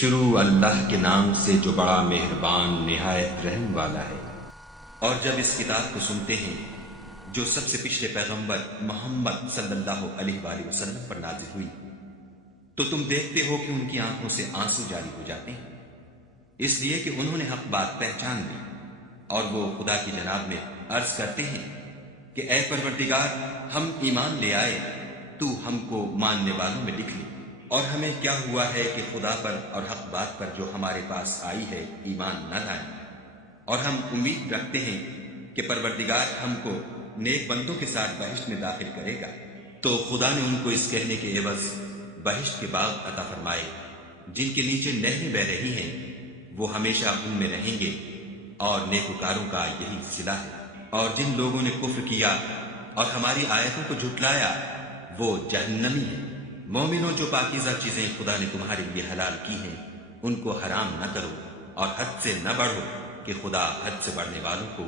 شروع اللہ کے نام سے جو بڑا مہربان نہایت رحم والا ہے۔ اور جب اس کتاب کو سنتے ہیں جو سب سے پچھلے پیغمبر محمد صلی اللہ علیہ وآلہ وسلم پر نازل ہوئی، تو تم دیکھتے ہو کہ ان کی آنکھوں سے آنسو جاری ہو جاتے ہیں، اس لیے کہ انہوں نے حق بات پہچان لی، اور وہ خدا کی جناب میں عرض کرتے ہیں کہ اے پروردگار، ہم ایمان لے آئے، تو ہم کو ماننے والوں میں لکھ لی، اور ہمیں کیا ہوا ہے کہ خدا پر اور حق بات پر جو ہمارے پاس آئی ہے ایمان نہ لائیں، اور ہم امید رکھتے ہیں کہ پروردگار ہم کو نیک بندوں کے ساتھ بہشت میں داخل کرے گا۔ تو خدا نے ان کو اس کہنے کے عوض بہشت کے باغ عطا فرمائے جن کے نیچے نہریں بہہ رہی ہیں، وہ ہمیشہ ان میں رہیں گے، اور نیکوکاروں کا یہی صلہ ہے۔ اور جن لوگوں نے کفر کیا اور ہماری آیتوں کو جھٹلایا وہ جہنمی ہیں۔ مومنوں، جو پاکیزہ چیزیں خدا نے تمہارے لیے حلال کی ہیں ان کو حرام نہ کرو، اور حد سے نہ بڑھو کہ خدا حد سے بڑھنے والوں کو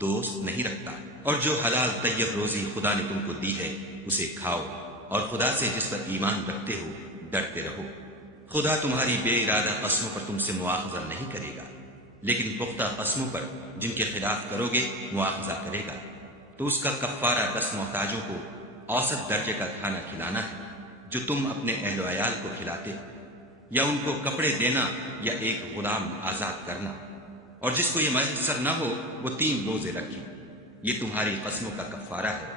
دوست نہیں رکھتا۔ اور جو حلال طیب روزی خدا نے تم کو دی ہے اسے کھاؤ، اور خدا سے جس پر ایمان رکھتے ہو ڈرتے رہو۔ خدا تمہاری بے ارادہ قسموں پر تم سے مواخذہ نہیں کرے گا، لیکن پختہ قسموں پر جن کے خلاف کرو گے مواخذہ کرے گا۔ تو اس کا کفارہ 10 محتاجوں کو اوسط درجے کا کھانا کھلانا ہے جو تم اپنے اہل و عیال کو کھلاتے ہو، یا ان کو کپڑے دینا، یا ایک غلام آزاد کرنا۔ اور جس کو یہ میسر نہ ہو وہ 3 روزے رکھے، یہ تمہاری قسموں کا کفارہ ہے۔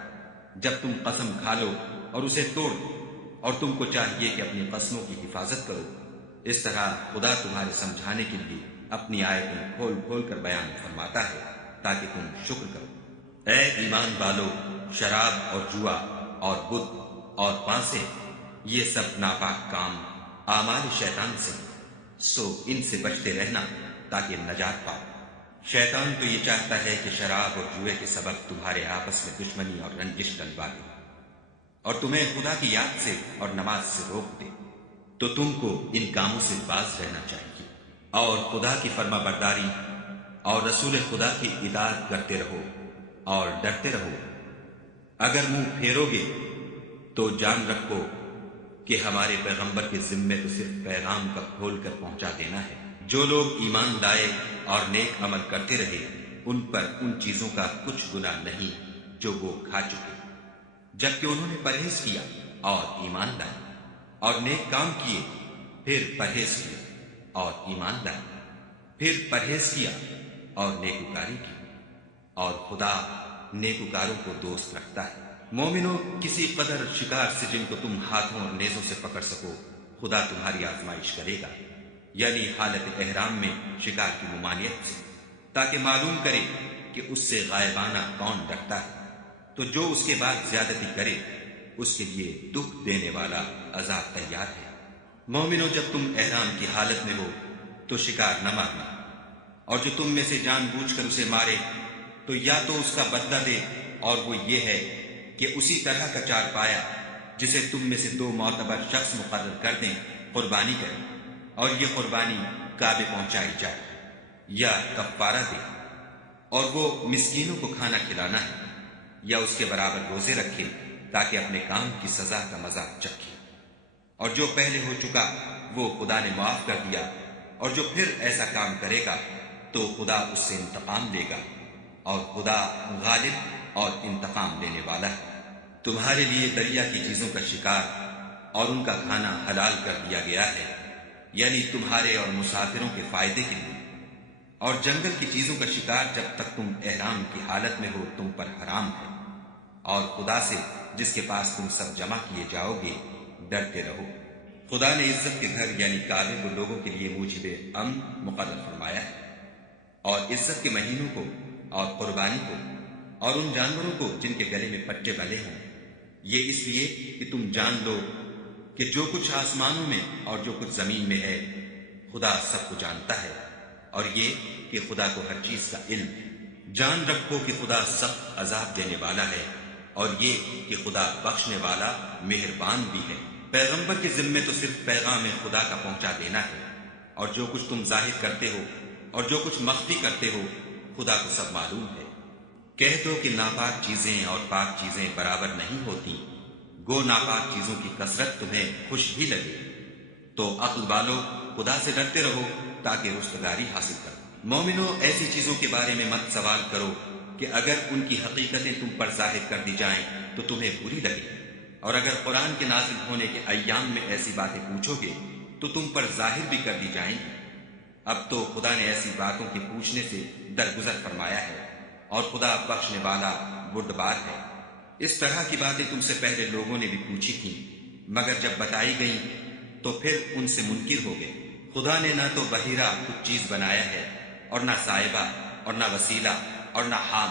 جب تم قسم کھا لو اور اسے توڑ دو، اور تم کو چاہیے کہ اپنی قسموں کی حفاظت کرو۔ اس طرح خدا تمہارے سمجھانے کے لیے اپنی آیتیں کھول کھول کر بیان فرماتا ہے تاکہ تم شکر کرو۔ اے ایمان والو، شراب اور جوا اور بت اور پانسے، یہ سب ناپاک کام اعمال شیطان سے، سو ان سے بچتے رہنا تاکہ نجات پاؤ۔ شیطان تو یہ چاہتا ہے کہ شراب اور جوئے کے سبب تمہارے آپس میں دشمنی اور رنجش ڈلوا دے، اور تمہیں خدا کی یاد سے اور نماز سے روک دے۔ تو تم کو ان کاموں سے باز رہنا چاہیے، اور خدا کی فرما برداری اور رسول خدا کی اطاعت کرتے رہو اور ڈرتے رہو۔ اگر منہ پھیرو گے تو جان رکھو کہ ہمارے پیغمبر کے ذمے تو صرف پیغام کا کھول کر پہنچا دینا ہے۔ جو لوگ ایمان لائے اور نیک عمل کرتے رہے ان پر ان چیزوں کا کچھ گناہ نہیں جو وہ کھا چکے، جبکہ انہوں نے پرہیز کیا اور ایمان لائے، اور نیک کام کیے، پھر پرہیز کیا اور ایمان لائے، پھر پرہیز کیا اور نیکوکاری کی، اور خدا نیکوکاروں کو دوست رکھتا ہے۔ مومنوں، کسی قدر شکار سے جن کو تم ہاتھوں اور نیزوں سے پکڑ سکو خدا تمہاری آزمائش کرے گا، یعنی حالت احرام میں شکار کی ممانعت سے، تاکہ معلوم کرے کہ اس سے غائبانہ کون ڈرتا ہے۔ تو جو اس کے بعد زیادتی کرے اس کے لیے دکھ دینے والا عذاب تیار ہے۔ مومنوں، جب تم احرام کی حالت میں ہو تو شکار نہ مارنا، اور جو تم میں سے جان بوجھ کر اسے مارے تو یا تو اس کا بدلہ دے، اور وہ یہ ہے کہ اسی طرح کا چار پایا جسے تم میں سے 2 معتبر شخص مقرر کر دیں قربانی کرے، اور یہ قربانی کعبے پہنچائی جائے، یا کفارہ دے، اور وہ مسکینوں کو کھانا کھلانا ہے، یا اس کے برابر روزے رکھے تاکہ اپنے کام کی سزا کا مذاق چکھے۔ اور جو پہلے ہو چکا وہ خدا نے معاف کر دیا، اور جو پھر ایسا کام کرے گا تو خدا اس سے انتقام لے گا، اور خدا غالب اور انتقام لینے والا ہے۔ تمہارے لیے دریا کی چیزوں کا شکار اور ان کا کھانا حلال کر دیا گیا ہے، یعنی تمہارے اور مسافروں کے فائدے کے لیے، اور جنگل کی چیزوں کا شکار جب تک تم احرام کی حالت میں ہو تم پر حرام ہے۔ اور خدا سے جس کے پاس تم سب جمع کیے جاؤ گے ڈرتے رہو۔ خدا نے عزت کے گھر یعنی کعبے کو لوگوں کے لیے موجب امن مقرر فرمایا ہے، اور عزت کے مہینوں کو اور قربانی کو اور ان جانوروں کو جن کے گلے میں پٹے بندھے ہوں، یہ اس لیے کہ تم جان لو کہ جو کچھ آسمانوں میں اور جو کچھ زمین میں ہے خدا سب کو جانتا ہے، اور یہ کہ خدا کو ہر چیز کا علم ہے۔ جان رکھو کہ خدا سخت عذاب دینے والا ہے، اور یہ کہ خدا بخشنے والا مہربان بھی ہے۔ پیغمبر کے ذمے تو صرف پیغام خدا کا پہنچا دینا ہے، اور جو کچھ تم ظاہر کرتے ہو اور جو کچھ مخفی کرتے ہو خدا کو سب معلوم ہے۔ کہہ دو کہ ناپاک چیزیں اور پاک چیزیں برابر نہیں ہوتی، گو ناپاک چیزوں کی کثرت تمہیں خوش ہی لگے، تو عقل والو خدا سے ڈرتے رہو تاکہ رستگاری حاصل کرو۔ مومنو، ایسی چیزوں کے بارے میں مت سوال کرو کہ اگر ان کی حقیقتیں تم پر ظاہر کر دی جائیں تو تمہیں بری لگے، اور اگر قرآن کے نازل ہونے کے ایام میں ایسی باتیں پوچھو گے تو تم پر ظاہر بھی کر دی جائیں گی۔ اب تو خدا نے ایسی باتوں کے پوچھنے سے درگزر فرمایا ہے، اور خدا بخشنے والا بردبار ہے۔ اس طرح کی باتیں تم سے پہلے لوگوں نے بھی پوچھی تھیں، مگر جب بتائی گئیں تو پھر ان سے منکر ہو گئے۔ خدا نے نہ تو بحیرہ کچھ چیز بنایا ہے، اور نہ صاحبہ، اور نہ وسیلہ، اور نہ حام،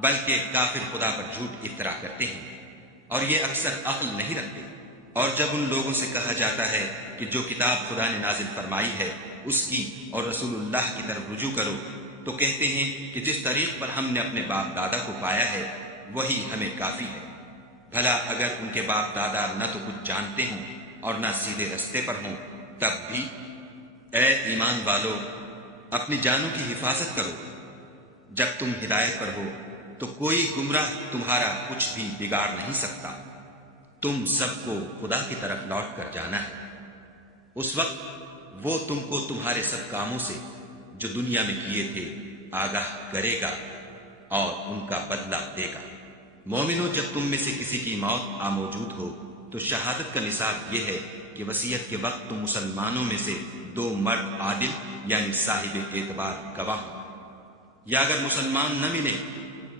بلکہ کافر خدا پر جھوٹ افطرا کرتے ہیں، اور یہ اکثر عقل نہیں رکھتے۔ اور جب ان لوگوں سے کہا جاتا ہے کہ جو کتاب خدا نے نازل فرمائی ہے اس کی اور رسول اللہ کی طرف رجوع کرو، تو کہتے ہیں کہ جس طریق پر ہم نے اپنے باپ دادا کو پایا ہے وہی ہمیں کافی ہے۔ بھلا اگر ان کے باپ دادا نہ تو کچھ جانتے ہوں اور نہ سیدھے رستے پر ہوں تب بھی؟ اے ایمان والو، اپنی جانوں کی حفاظت کرو۔ جب تم ہدایت پر ہو تو کوئی گمراہ تمہارا کچھ بھی بگاڑ نہیں سکتا۔ تم سب کو خدا کی طرف لوٹ کر جانا ہے۔ اس وقت وہ تم کو تمہارے سب کاموں سے جو دنیا میں کیے تھے آگاہ کرے گا اور ان کا بدلہ دے گا۔ مومنو، جب تم میں سے کسی کی موت آ موجود ہو تو شہادت کا نصاب یہ ہے کہ وصیت کے وقت تم مسلمانوں میں سے 2 مرد عادل یعنی صاحب اعتبار گواہ ہو۔ یا اگر مسلمان نہ ملے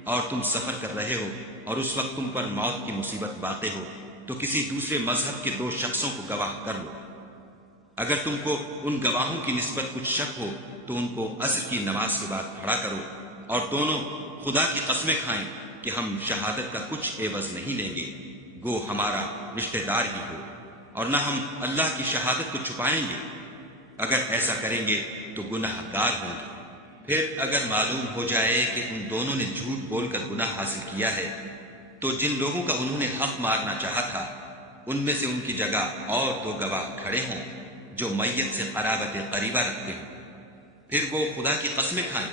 اور تم سفر کر رہے ہو اور اس وقت تم پر موت کی مصیبت واقع ہو تو کسی دوسرے مذہب کے 2 شخصوں کو گواہ کر لو۔ اگر تم کو ان گواہوں کی نسبت کچھ شک ہو تو ان کو عصر کی نماز کے بعد کھڑا کرو، اور دونوں خدا کی قسمیں کھائیں کہ ہم شہادت کا کچھ عوض نہیں لیں گے، گو ہمارا رشتہ دار ہی ہو، اور نہ ہم اللہ کی شہادت کو چھپائیں گے۔ اگر ایسا کریں گے تو گناہ گار ہوں گے۔ پھر اگر معلوم ہو جائے کہ ان دونوں نے جھوٹ بول کر گناہ حاصل کیا ہے تو جن لوگوں کا انہوں نے حق مارنا چاہا تھا ان میں سے ان کی جگہ اور 2 گواہ کھڑے ہوں جو میت سے قرابت قریبہ رکھتے ہوں۔ پھر وہ خدا کی قسمیں کھائیں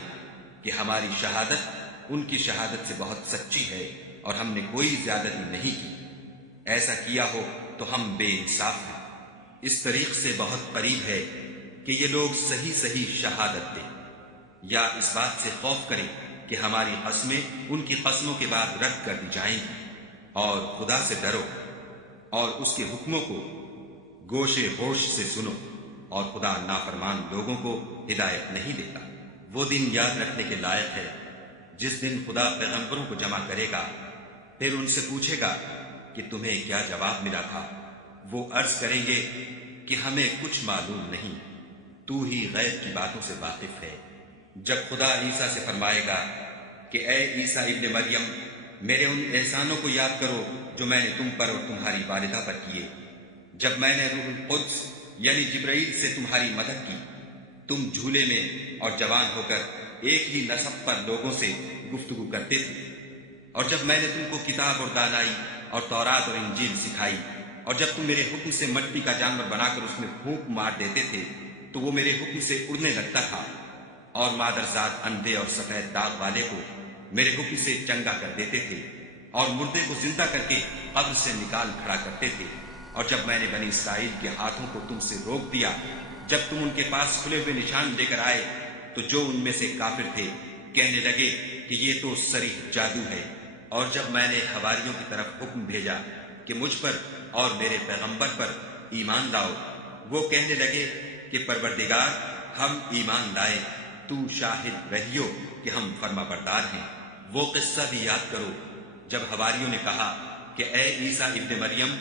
کہ ہماری شہادت ان کی شہادت سے بہت سچی ہے اور ہم نے کوئی زیادتی نہیں کی۔ ایسا کیا ہو تو ہم بے انصاف ہیں۔ اس طریق سے بہت قریب ہے کہ یہ لوگ صحیح صحیح شہادت دیں، یا اس بات سے خوف کریں کہ ہماری قسمیں ان کی قسموں کے بعد رد کر دی جائیں گی۔ اور خدا سے ڈرو اور اس کے حکموں کو گوشے ہوش سے سنو، اور خدا نافرمان لوگوں کو ہدایت نہیں دیتا۔ وہ دن یاد رکھنے کے لائق ہے جس دن خدا پیغمبروں کو جمع کرے گا، پھر ان سے پوچھے گا کہ تمہیں کیا جواب ملا تھا۔ وہ عرض کریں گے کہ ہمیں کچھ معلوم نہیں، تو ہی غیب کی باتوں سے واقف ہے۔ جب خدا عیسیٰ سے فرمائے گا کہ اے عیسیٰ ابن مریم، میرے ان احسانوں کو یاد کرو جو میں نے تم پر اور تمہاری والدہ پر کیے، جب میں نے روح القدس یعنی جبرائیل سے تمہاری مدد کی، تم جھولے میں اور جوان ہو کر ایک ہی نسب پر لوگوں سے گفتگو کرتے تھے، اور جب میں نے تم کو کتاب اور دانائی اور تورات اور انجیل سکھائی، اور جب تم میرے حکم سے مٹی کا جانور بنا کر اس میں پھونک مار دیتے تھے تو وہ میرے حکم سے اڑنے لگتا تھا، اور مادرزاد اندھے اور سفید داغ والے کو میرے حکم سے چنگا کر دیتے تھے، اور مردے کو زندہ کر کے قبر سے نکال کھڑا کرتے تھے۔ اور جب میں نے بنی اسرائیل کے ہاتھوں کو تم سے روک دیا جب تم ان کے پاس کھلے ہوئے نشان لے کر آئے، تو جو ان میں سے کافر تھے کہنے لگے کہ یہ تو صریح جادو ہے۔ اور جب میں نے حواریوں کی طرف حکم بھیجا کہ مجھ پر اور میرے پیغمبر پر ایمان لاؤ، وہ کہنے لگے کہ پروردگار، ہم ایمان لائے، تو شاہد رہیو کہ ہم فرما بردار ہیں۔ وہ قصہ بھی یاد کرو جب حواریوں نے کہا کہ اے عیسیٰ ابن مریم،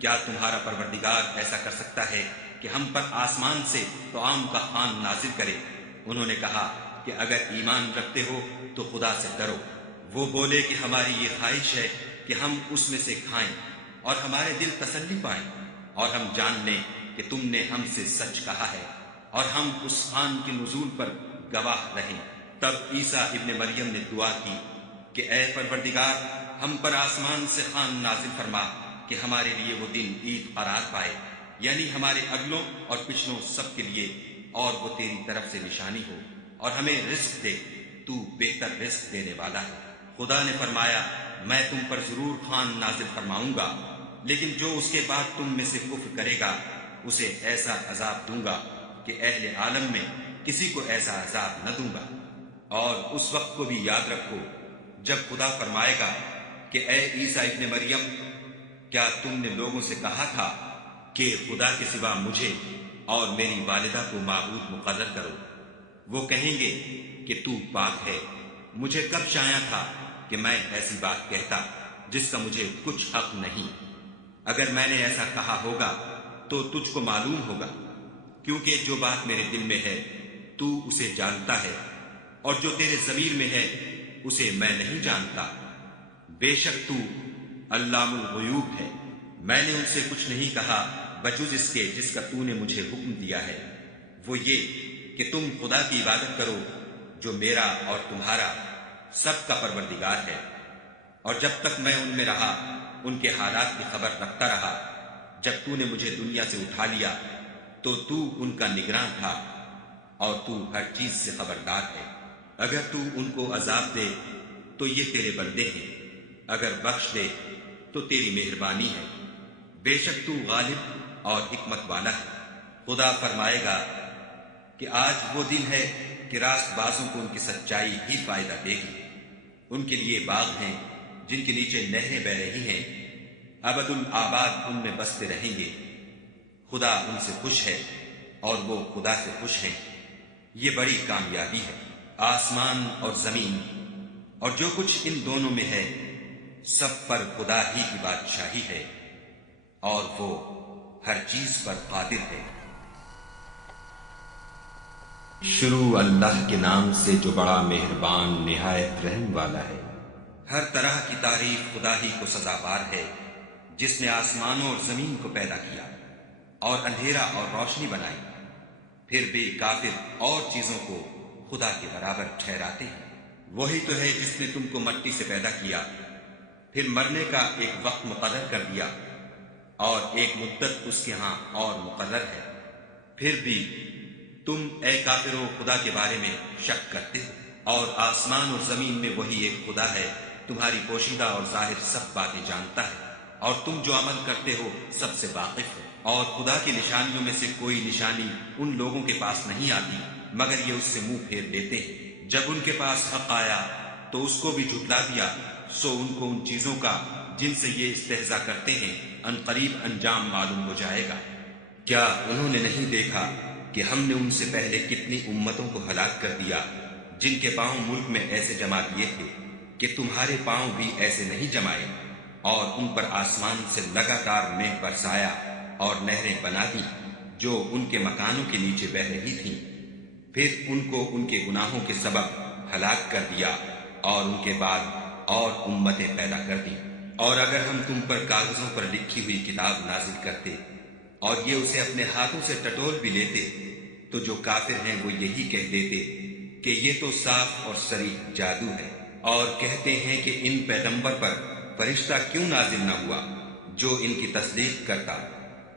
کیا تمہارا پروردگار ایسا کر سکتا ہے کہ ہم پر آسمان سے طعام کا خوان نازل کرے؟ انہوں نے کہا کہ اگر ایمان رکھتے ہو تو خدا سے ڈرو۔ وہ بولے کہ ہماری یہ خواہش ہے کہ ہم اس میں سے کھائیں اور ہمارے دل تسلی پائیں، اور ہم جان لیں کہ تم نے ہم سے سچ کہا ہے، اور ہم اس خوان کے نزول پر گواہ رہیں۔ تب عیسیٰ ابن مریم نے دعا کی کہ اے پروردگار، ہم پر آسمان سے خوان نازل فرما کہ ہمارے لیے وہ دن عید قرار پائے، یعنی ہمارے اگلوں اور پچھلوں سب کے لیے، اور وہ تیری طرف سے نشانی ہو، اور ہمیں رزق دے، تو بہتر رزق دینے والا ہے۔ خدا نے فرمایا، میں تم پر ضرور خوان نازل فرماؤں گا، لیکن جو اس کے بعد تم میں سے کفر کرے گا اسے ایسا عذاب دوں گا کہ اہل عالم میں کسی کو ایسا عذاب نہ دوں گا۔ اور اس وقت کو بھی یاد رکھو جب خدا فرمائے گا کہ اے عیسیٰ ابن مریم، کیا تم نے لوگوں سے کہا تھا کہ خدا کے سوا مجھے اور میری والدہ کو معبود مقرر کرو؟ وہ کہیں گے کہ تو پاک ہے، مجھے کب چاہیا تھا کہ میں ایسی بات کہتا جس کا مجھے کچھ حق نہیں۔ اگر میں نے ایسا کہا ہوگا تو تجھ کو معلوم ہوگا، کیونکہ جو بات میرے دل میں ہے تو اسے جانتا ہے، اور جو تیرے ضمیر میں ہے اسے میں نہیں جانتا۔ بے شک تو علام الغیوب ہے۔ میں نے ان سے کچھ نہیں کہا بجز اس کے جس کا تو نے مجھے حکم دیا ہے، وہ یہ کہ تم خدا کی عبادت کرو جو میرا اور تمہارا سب کا پروردگار ہے۔ اور جب تک میں ان میں رہا ان کے حالات کی خبر رکھتا رہا۔ جب تو نے مجھے دنیا سے اٹھا لیا تو تو ان کا نگراں تھا، اور تو ہر چیز سے خبردار ہے۔ اگر تو ان کو عذاب دے تو یہ تیرے بندے ہیں، اگر بخش دے تو تیری مہربانی ہے۔ بے شک تو غالب اور حکمت والا ہے۔ خدا فرمائے گا کہ آج وہ دن ہے کہ راست بازوں کو ان کی سچائی ہی فائدہ دے گی۔ ان کے لیے باغ ہیں جن کے نیچے نہریں بہ رہی ہیں، ابد الآباد ان میں بستے رہیں گے۔ خدا ان سے خوش ہے اور وہ خدا سے خوش ہیں۔ یہ بڑی کامیابی ہے۔ آسمان اور زمین اور جو کچھ ان دونوں میں ہے سب پر خدا ہی کی بادشاہی ہے، اور وہ ہر چیز پر قادر ہے۔ شروع اللہ کے نام سے جو بڑا مہربان نہایت رحم والا ہے۔ ہر طرح کی تعریف خدا ہی کو سزاوار ہے، جس نے آسمانوں اور زمین کو پیدا کیا اور اندھیرا اور روشنی بنائی۔ پھر بھی کافر اور چیزوں کو خدا کے برابر ٹھہراتے ہیں۔ وہی تو ہے جس نے تم کو مٹی سے پیدا کیا، پھر مرنے کا ایک وقت مقرر کر دیا، اور ایک مدت اس کے ہاں اور مقرر ہے۔ پھر بھی تم اے کافرو خدا کے بارے میں شک کرتے ہو، اور آسمان اور زمین میں وہی ایک خدا ہے، تمہاری پوشیدہ اور ظاہر سب باتیں جانتا ہے، اور تم جو عمل کرتے ہو سب سے واقف ہے۔ اور خدا کی نشانیوں میں سے کوئی نشانی ان لوگوں کے پاس نہیں آتی مگر یہ اس سے منہ پھیر لیتے ہیں۔ جب ان کے پاس حق آیا تو اس کو بھی جھٹلا دیا، سو ان کو ان چیزوں کا جن سے یہ استہزاء کرتے ہیں ان قریب انجام معلوم ہو جائے گا۔ کیا انہوں نے نہیں دیکھا کہ ہم نے ان سے پہلے کتنی امتوں کو ہلاک کر دیا جن کے پاؤں ملک میں ایسے جما دیے تھے کہ تمہارے پاؤں بھی ایسے نہیں جمائے، اور ان پر آسمان سے لگاتار میگھ برسایا اور نہریں بنا دی جو ان کے مکانوں کے نیچے بہ رہی تھیں۔ پھر ان کو ان کے گناہوں کے سبب ہلاک کر دیا، اور ان کے بعد اور امتیں پیدا کر دیں۔ اور اگر ہم تم پر کاغذوں پر لکھی ہوئی کتاب نازل کرتے اور یہ اسے اپنے ہاتھوں سے ٹٹول بھی لیتے تو جو کافر ہیں وہ یہی کہہ دیتے کہ یہ تو صاف اور صریح جادو ہے، اور کہتے ہیں کہ ان پیغمبر پر فرشتہ کیوں نازل نہ ہوا جو ان کی تصدیق کرتا۔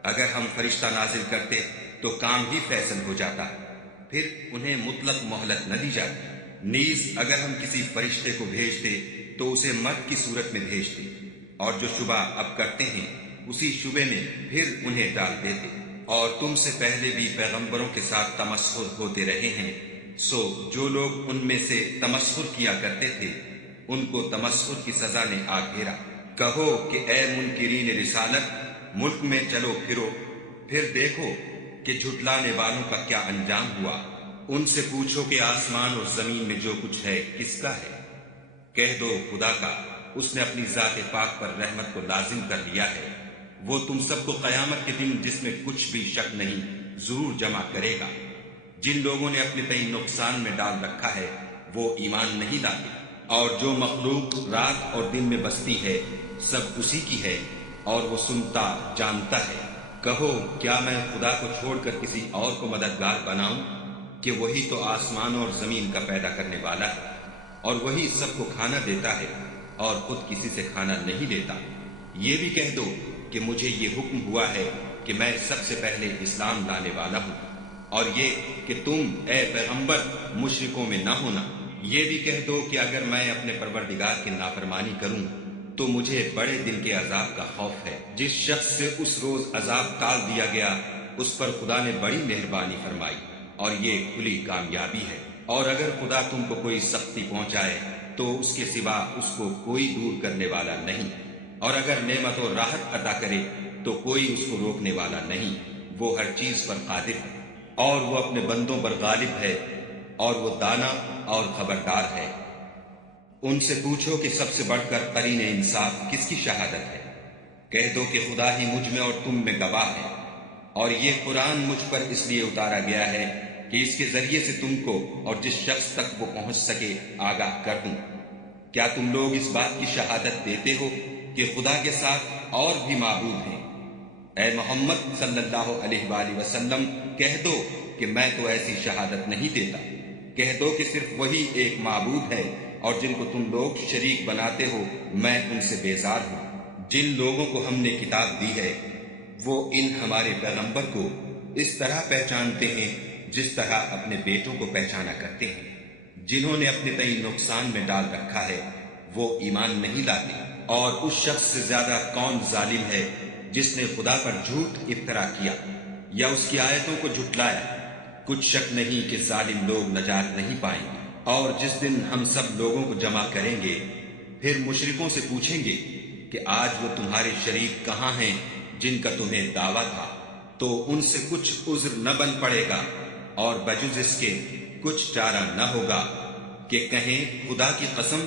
اگر ہم فرشتہ نازل کرتے تو کام ہی فیصل ہو جاتا، پھر انہیں مطلق مہلت نہ دی جاتی۔ نیز اگر ہم کسی فرشتے کو بھیجتے تو اسے مرد کی صورت میں بھیجتے، اور جو شبہ اب کرتے ہیں اسی شبے میں پھر انہیں ڈال دیتے۔ اور تم سے پہلے بھی پیغمبروں کے ساتھ تمسخر ہوتے رہے ہیں، سو جو لوگ ان میں سے تمسخر کیا کرتے تھے ان کو تمسخر کی سزا نے آ گھیرا۔ کہو کہ اے منکرین رسالت، ملک میں چلو پھرو، پھر دیکھو کہ جھٹلانے والوں کا کیا انجام ہوا۔ ان سے پوچھو کہ آسمان اور زمین میں جو کچھ ہے کس کا ہے؟ کہہ دو خدا کا، اس نے اپنی ذات پاک پر رحمت کو لازم کر لیا ہے۔ وہ تم سب کو قیامت کے دن جس میں کچھ بھی شک نہیں ضرور جمع کرے گا۔ جن لوگوں نے اپنے تئیں نقصان میں ڈال رکھا ہے وہ ایمان نہیں لاتے، اور جو مخلوق رات اور دن میں بستی ہے سب اسی کی ہے، اور وہ سنتا جانتا ہے۔ کہو کیا میں خدا کو چھوڑ کر کسی اور کو مددگار بناؤں کہ وہی تو آسمان اور زمین کا پیدا کرنے والا ہے، اور وہی سب کو کھانا دیتا ہے اور خود کسی سے کھانا نہیں لیتا۔ یہ بھی کہہ دو کہ مجھے یہ حکم ہوا ہے کہ میں سب سے پہلے اسلام لانے والا ہوں، اور یہ کہ تم اے پیغمبر مشرکوں میں نہ ہونا۔ یہ بھی کہہ دو کہ اگر میں اپنے پروردگار کی نافرمانی کروں تو مجھے بڑے دن کے عذاب کا خوف ہے۔ جس شخص سے اس روز عذاب ٹال دیا گیا اس پر خدا نے بڑی مہربانی فرمائی اور یہ کھلی کامیابی ہے۔ اور اگر خدا تم کو کوئی سختی پہنچائے تو اس کے سوا اس کو کوئی دور کرنے والا نہیں، اور اگر نعمت و راحت عطا کرے تو کوئی اس کو روکنے والا نہیں۔ وہ ہر چیز پر قادر ہے اور وہ اپنے بندوں پر غالب ہے، اور وہ دانا اور خبردار ہے۔ ان سے پوچھو کہ سب سے بڑھ کر قرین انصاف کس کی شہادت ہے؟ کہہ دو کہ خدا ہی مجھ میں اور تم میں گواہ ہے، اور یہ قرآن مجھ پر اس لیے اتارا گیا ہے کہ اس کے ذریعے سے تم کو اور جس شخص تک وہ پہنچ سکے آگاہ کر دوں۔ کیا تم لوگ اس بات کی شہادت دیتے ہو کہ خدا کے ساتھ اور بھی معبود ہیں؟ اے محمد صلی اللہ علیہ وآلہ وسلم کہہ دو کہ میں تو ایسی شہادت نہیں دیتا۔ کہہ دو کہ صرف وہی ایک معبود ہے، اور جن کو تم لوگ شریک بناتے ہو میں ان سے بیزار ہوں۔ جن لوگوں کو ہم نے کتاب دی ہے وہ ان ہمارے پیغمبر کو اس طرح پہچانتے ہیں جس طرح اپنے بیٹوں کو پہچانا کرتے ہیں۔ جنہوں نے اپنے تئیں نقصان میں ڈال رکھا ہے وہ ایمان نہیں لاتے، اور اس شخص سے زیادہ کون ظالم ہے جس نے خدا پر جھوٹ افطرا کیا یا اس کی آیتوں کو جھٹلایا۔ کچھ شک نہیں کہ ظالم لوگ نجات نہیں پائیں گے۔ اور جس دن ہم سب لوگوں کو جمع کریں گے پھر مشرکوں سے پوچھیں گے کہ آج وہ تمہارے شریک کہاں ہیں جن کا تمہیں دعویٰ تھا، تو ان سے کچھ عذر نہ بن پڑے گا اور بجز اس کے کچھ چارہ نہ ہوگا کہ کہیں خدا کی قسم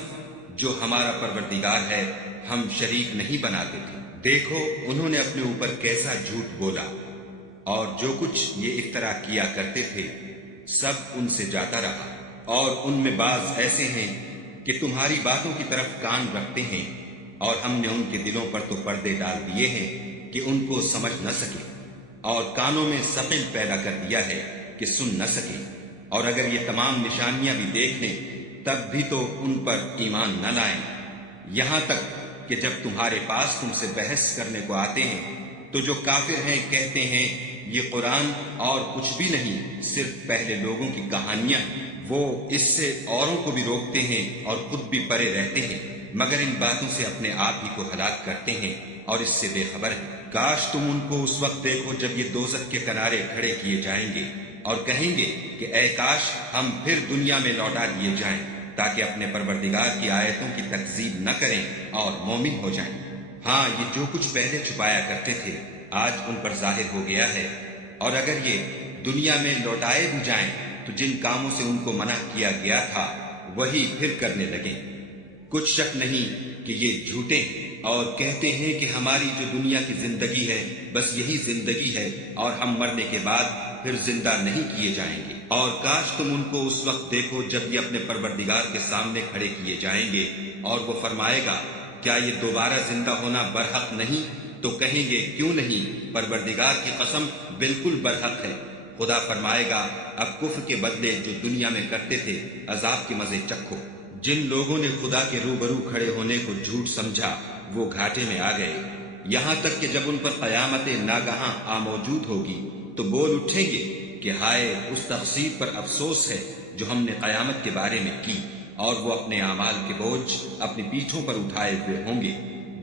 جو ہمارا پروردگار ہے ہم شریک نہیں بناتے تھے۔ دیکھو انہوں نے اپنے اوپر کیسا جھوٹ بولا، اور جو کچھ یہ افطرا کیا کرتے تھے سب ان سے جاتا رہا۔ اور ان میں بعض ایسے ہیں کہ تمہاری باتوں کی طرف کان رکھتے ہیں، اور ہم نے ان کے دلوں پر تو پردے ڈال دیے ہیں کہ ان کو سمجھ نہ سکے، اور کانوں میں ثقل پیدا کر دیا ہے کہ سن نہ سکے۔ اور اگر یہ تمام نشانیاں بھی دیکھ لیں تب بھی تو ان پر ایمان نہ لائیں، یہاں تک کہ جب تمہارے پاس تم سے بحث کرنے کو آتے ہیں تو جو کافر ہیں کہتے ہیں یہ قرآن اور کچھ بھی نہیں صرف پہلے لوگوں کی کہانیاں ہیں۔ وہ اس سے اوروں کو بھی روکتے ہیں اور خود بھی پرے رہتے ہیں، مگر ان باتوں سے اپنے آپ ہی کو ہلاک کرتے ہیں اور اس سے بے خبر ہیں۔ کاش تم ان کو اس وقت دیکھو جب یہ دوزخ کے کنارے کھڑے کیے جائیں گے اور کہیں گے کہ اے کاش ہم پھر دنیا میں لوٹا دیے جائیں تاکہ اپنے پروردگار کی آیتوں کی تکذیب نہ کریں اور مومن ہو جائیں۔ ہاں یہ جو کچھ پہلے چھپایا کرتے تھے آج ان پر ظاہر ہو گیا ہے، اور اگر یہ دنیا میں لوٹائے بھی جائیں تو جن کاموں سے ان کو منع کیا گیا تھا وہی پھر کرنے لگیں۔ کچھ شک نہیں کہ یہ جھوٹے ہیں اور کہتے ہیں کہ ہماری جو دنیا کی زندگی ہے بس یہی زندگی ہے اور ہم مرنے کے بعد پھر زندہ نہیں کیے جائیں گے۔ اور کاش تم ان کو اس وقت دیکھو جب یہ اپنے پروردگار کے سامنے کھڑے کیے جائیں گے اور وہ فرمائے گا کیا یہ دوبارہ زندہ ہونا برحق نہیں؟ تو کہیں گے کیوں نہیں، پروردگار کی قسم بالکل برحق ہے۔ خدا فرمائے گا اب کفر کے بدلے جو دنیا میں کرتے تھے عذاب کے مزے چکھو۔ جن لوگوں نے خدا کے روبرو کھڑے ہونے کو جھوٹ سمجھا وہ گھاٹے میں آ گئے، یہاں تک کہ جب ان پر قیامت ناگہاں آ موجود ہوگی تو بول اٹھیں گے کہ ہائے اس تقصیر پر افسوس ہے جو ہم نے قیامت کے بارے میں کی، اور وہ اپنے اعمال کے بوجھ اپنی پیٹھوں پر اٹھائے ہوئے ہوں گے۔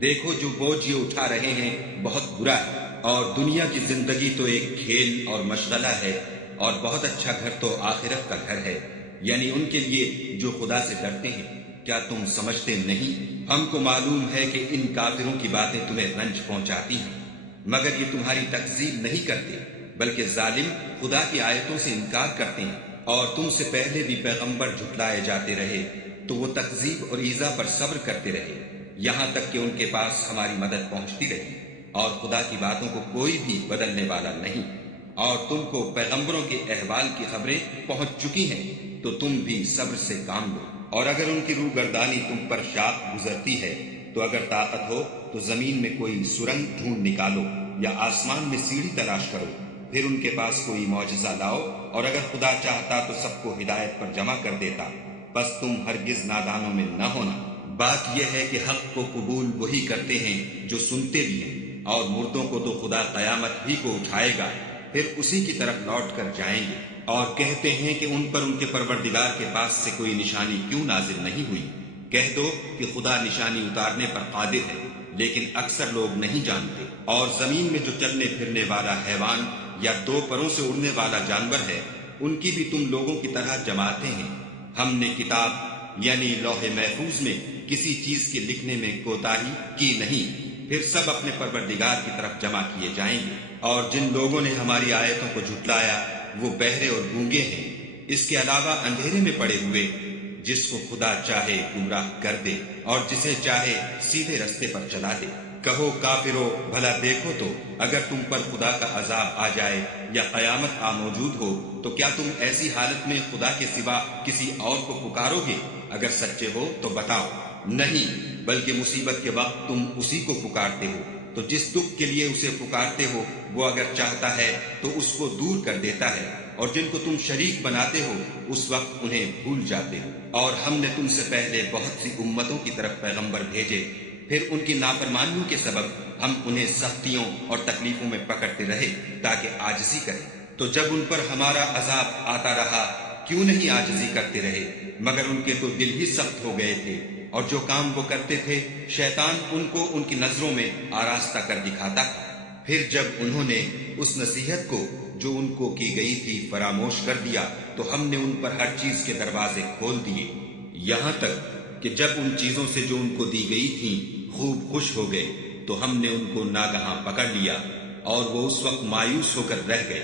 دیکھو جو بوجھ یہ اٹھا رہے ہیں بہت برا ہے، اور دنیا کی زندگی تو ایک کھیل اور مشغلہ ہے، اور بہت اچھا گھر تو آخرت کا گھر ہے، یعنی ان کے لیے جو خدا سے ڈرتے ہیں۔ کیا تم سمجھتے نہیں؟ ہم کو معلوم ہے کہ ان کافروں کی باتیں تمہیں رنج پہنچاتی ہیں، مگر یہ تمہاری تکذیب نہیں کرتے، بلکہ ظالم خدا کی آیتوں سے انکار کرتے ہیں۔ اور تم سے پہلے بھی پیغمبر جھٹلائے جاتے رہے تو وہ تکذیب اور ایذا پر صبر کرتے رہے، یہاں تک کہ ان کے پاس ہماری مدد پہنچتی رہی، اور خدا کی باتوں کو کوئی بھی بدلنے والا نہیں۔ اور تم کو پیغمبروں کے احوال کی خبریں پہنچ چکی ہیں تو تم بھی صبر سے کام لو۔ اور اگر ان کی روگردانی تم پر شاق گزرتی ہے تو اگر طاقت ہو تو زمین میں کوئی سرنگ ڈھونڈ نکالو یا آسمان میں سیڑھی تلاش کرو، پھر ان کے پاس کوئی معجزہ لاؤ، اور اگر خدا چاہتا تو سب کو ہدایت پر جمع کر دیتا، بس تم ہرگز نادانوں میں نہ ہونا۔ بات یہ ہے کہ حق کو قبول وہی کرتے ہیں جو سنتے بھی ہیں، اور مردوں کو تو خدا قیامت ہی کو اٹھائے گا، پھر اسی کی طرف لوٹ کر جائیں گے۔ اور کہتے ہیں کہ ان پر ان کے پروردگار کے پاس سے کوئی نشانی کیوں نازل نہیں ہوئی؟ کہہ دو کہ خدا نشانی اتارنے پر قادر ہے، لیکن اکثر لوگ نہیں جانتے۔ اور زمین میں جو چلنے پھرنے والا حیوان یا 2 پروں سے اڑنے والا جانور ہے، ان کی بھی تم لوگوں کی طرح جماتے ہیں۔ ہم نے کتاب یعنی لوح محفوظ میں کسی چیز کے لکھنے میں کوتاہی کی نہیں، پھر سب اپنے پروردگار کی طرف جمع کیے جائیں گے۔ اور جن لوگوں نے ہماری آیتوں کو جھٹلایا وہ بہرے اور گونگے ہیں، اس کے علاوہ اندھیرے میں پڑے ہوئے، جس کو خدا چاہے گمراہ کر دے اور جسے چاہے سیدھے رستے پر چلا دے۔ کہو کافرو، بھلا دیکھو تو اگر تم پر خدا کا عذاب آ جائے یا قیامت آ موجود ہو تو کیا تم ایسی حالت میں خدا کے سوا کسی اور کو پکارو گے؟ اگر سچے ہو تو بتاؤ۔ نہیں، بلکہ مصیبت کے وقت تم اسی کو پکارتے ہو، تو جس دکھ کے لیے اسے پکارتے ہو وہ اگر چاہتا ہے تو اس کو دور کر دیتا ہے، اور جن کو تم شریک بناتے ہو اس وقت انہیں بھول جاتے ہو۔ اور ہم نے تم سے پہلے بہت سی امتوں کی طرف پیغمبر بھیجے، پھر ان کی نافرمانیوں کے سبب ہم انہیں سختیوں اور تکلیفوں میں پکڑتے رہے تاکہ عاجزی کریں۔ تو جب ان پر ہمارا عذاب آتا رہا کیوں نہیں عاجزی کرتے رہے، مگر ان کے تو دل ہی سخت ہو گئے تھے، اور جو کام وہ کرتے تھے شیطان ان کو ان کی نظروں میں آراستہ کر دکھاتا تھا۔ پھر جب انہوں نے اس نصیحت کو جو ان کو کی گئی تھی فراموش کر دیا تو ہم نے ان پر ہر چیز کے دروازے کھول دیے، یہاں تک کہ جب ان چیزوں سے جو ان کو دی گئی تھیں خوب خوش ہو گئے تو ہم نے ان کو ناگہاں پکڑ لیا اور وہ اس وقت مایوس ہو کر رہ گئے۔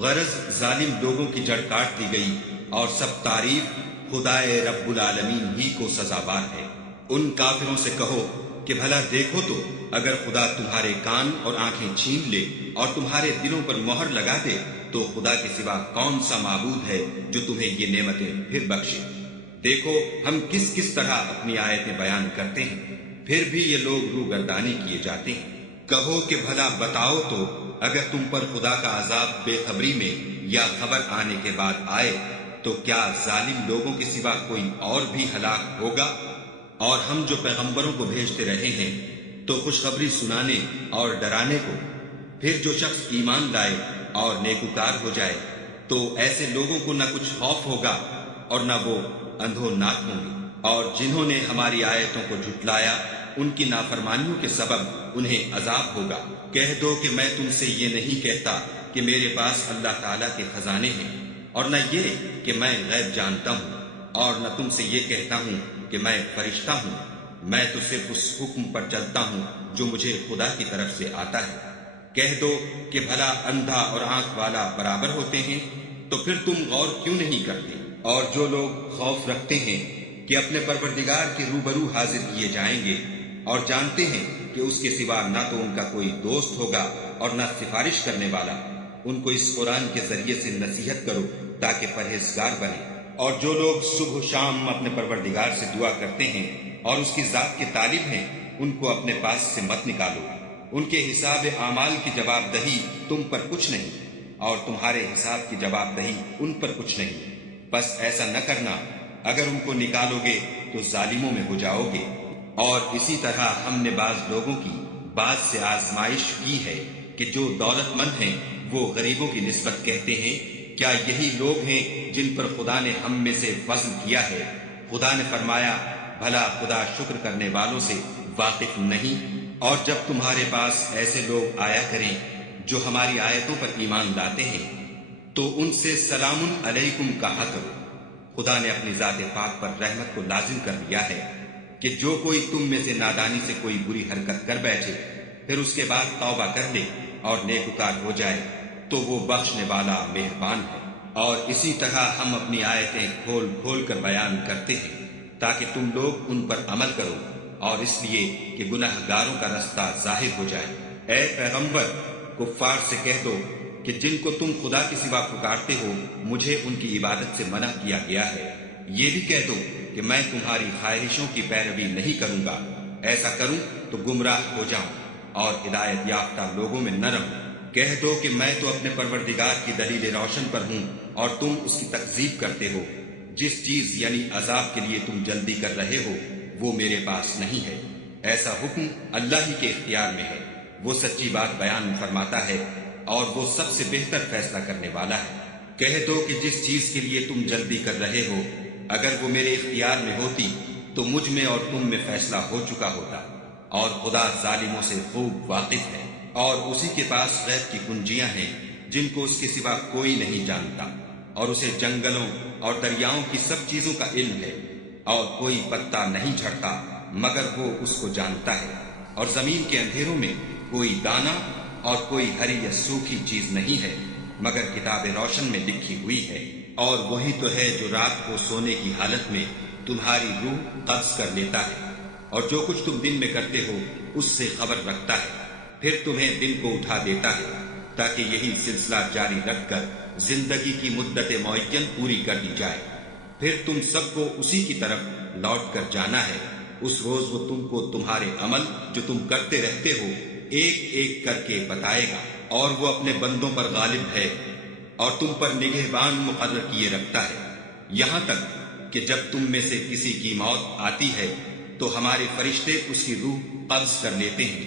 غرض ظالم لوگوں کی جڑ کاٹ دی گئی، اور سب تعریف خدائے رب العالمین ہی کو سزاوار ہے۔ ان کافروں سے کہو کہ بھلا دیکھو تو اگر خدا تمہارے کان اور آنکھیں چھین لے اور تمہارے دلوں پر مہر لگا دے تو خدا کے سوا کون سا معبود ہے جو تمہیں یہ نعمتیں پھر بخشے؟ دیکھو ہم کس کس طرح اپنی آیتیں بیان کرتے ہیں، پھر بھی یہ لوگ روگردانی کیے جاتے ہیں۔ کہو کہ بھلا بتاؤ تو اگر تم پر خدا کا عذاب بے خبری میں یا خبر آنے کے بعد آئے تو کیا ظالم لوگوں کے سوا کوئی اور بھی ہلاک ہوگا؟ اور ہم جو پیغمبروں کو بھیجتے رہے ہیں تو خوشخبری سنانے اور ڈرانے کو، پھر جو شخص ایمان لائے اور نیکوکار ہو جائے تو ایسے لوگوں کو نہ کچھ خوف ہوگا اور نہ وہ اندھوناک ہوں گے۔ اور جنہوں نے ہماری آیتوں کو جھٹلایا ان کی نافرمانیوں کے سبب انہیں عذاب ہوگا۔ کہہ دو کہ میں تم سے یہ نہیں کہتا کہ میرے پاس اللہ تعالیٰ کے خزانے ہیں، اور نہ یہ کہ میں غیب جانتا ہوں، اور نہ تم سے یہ کہتا ہوں کہ میں فرشتہ ہوں۔ میں تو صرف اس حکم پر چلتا ہوں جو مجھے خدا کی طرف سے آتا ہے۔ کہہ دو کہ بھلا اندھا اور آنکھ والا برابر ہوتے ہیں؟ تو پھر تم غور کیوں نہیں کرتے؟ اور جو لوگ خوف رکھتے ہیں کہ اپنے پروردگار کے روبرو حاضر کیے جائیں گے اور جانتے ہیں کہ اس کے سوا نہ تو ان کا کوئی دوست ہوگا اور نہ سفارش کرنے والا، ان کو اس قرآن کے ذریعے سے نصیحت کرو تاکہ پرہیزگار بنے۔ اور جو لوگ صبح و شام اپنے پروردگار سے دعا کرتے ہیں اور اس کی ذات کے طالب ہیں ان کو اپنے پاس سے مت نکالو۔ ان کے حساب اعمال کی جواب دہی تم پر کچھ نہیں، اور تمہارے حساب کی جواب دہی ان پر کچھ نہیں۔ بس ایسا نہ کرنا، اگر ان کو نکالو گے تو ظالموں میں ہو جاؤ گے۔ اور اسی طرح ہم نے بعض لوگوں کی بعض سے آزمائش کی ہے کہ جو دولت مند ہیں وہ غریبوں کی نسبت کہتے ہیں کیا یہی لوگ ہیں جن پر خدا نے ہم میں سے فضل کیا ہے؟ خدا نے فرمایا بھلا خدا شکر کرنے والوں سے واقف نہیں؟ اور جب تمہارے پاس ایسے لوگ آیا کریں جو ہماری آیتوں پر ایمان لاتے ہیں تو ان سے سلام علیکم کہا کرو۔ خدا نے اپنی ذات پاک پر رحمت کو لازم کر دیا ہے کہ جو کوئی تم میں سے نادانی سے کوئی بری حرکت کر بیٹھے پھر اس کے بعد توبہ کر لے اور نیکوکار ہو جائے تو وہ بخشنے والا مہربان ہے۔ اور اسی طرح ہم اپنی آیتیں کھول کھول کر بیان کرتے ہیں تاکہ تم لوگ ان پر عمل کرو، اور اس لیے کہ گناہ گاروں کا رستہ ظاہر ہو جائے۔ اے پیغمبر، کفار سے کہہ دو کہ جن کو تم خدا کے سوا پکارتے ہو مجھے ان کی عبادت سے منع کیا گیا ہے۔ یہ بھی کہہ دو کہ میں تمہاری خواہشوں کی پیروی نہیں کروں گا، ایسا کروں تو گمراہ ہو جاؤں اور ہدایت یافتہ لوگوں میں نہ رہوں۔ کہہ دو کہ میں تو اپنے پروردگار کی دلیل روشن پر ہوں اور تم اس کی تکذیب کرتے ہو۔ جس چیز یعنی عذاب کے لیے تم جلدی کر رہے ہو وہ میرے پاس نہیں ہے، ایسا حکم اللہ ہی کے اختیار میں ہے۔ وہ سچی بات بیان فرماتا ہے اور وہ سب سے بہتر فیصلہ کرنے والا ہے۔ کہہ دو کہ جس چیز کے لیے تم جلدی کر رہے ہو اگر وہ میرے اختیار میں ہوتی تو مجھ میں اور تم میں فیصلہ ہو چکا ہوتا، اور خدا ظالموں سے خوب واقف ہے۔ اور اسی کے پاس غیب کی کنجیاں ہیں، جن کو اس کے سوا کوئی نہیں جانتا، اور اسے جنگلوں اور دریاؤں کی سب چیزوں کا علم ہے، اور کوئی پتا نہیں جھڑتا مگر وہ اس کو جانتا ہے، اور زمین کے اندھیروں میں کوئی دانہ اور کوئی ہری یا سوکھی چیز نہیں ہے مگر کتاب روشن میں لکھی ہوئی ہے۔ اور وہی تو ہے جو رات کو سونے کی حالت میں تمہاری روح قبض کر لیتا ہے، اور جو کچھ تم دن میں کرتے ہو اس سے خبر رکھتا ہے، پھر تمہیں دن کو اٹھا دیتا ہے تاکہ یہی سلسلہ جاری رکھ کر زندگی کی مدت معین پوری کر دی جائے۔ پھر تم سب کو اسی کی طرف لوٹ کر جانا ہے۔ اس روز وہ تم کو تمہارے عمل جو تم کرتے رہتے ہو ایک ایک کر کے بتائے گا، اور وہ اپنے بندوں پر غالب ہے اور تم پر نگہبان مقرر کیے رکھتا ہے، یہاں تک کہ جب تم میں سے کسی کی موت آتی ہے تو ہمارے فرشتے اس کی روح قبض کر لیتے ہیں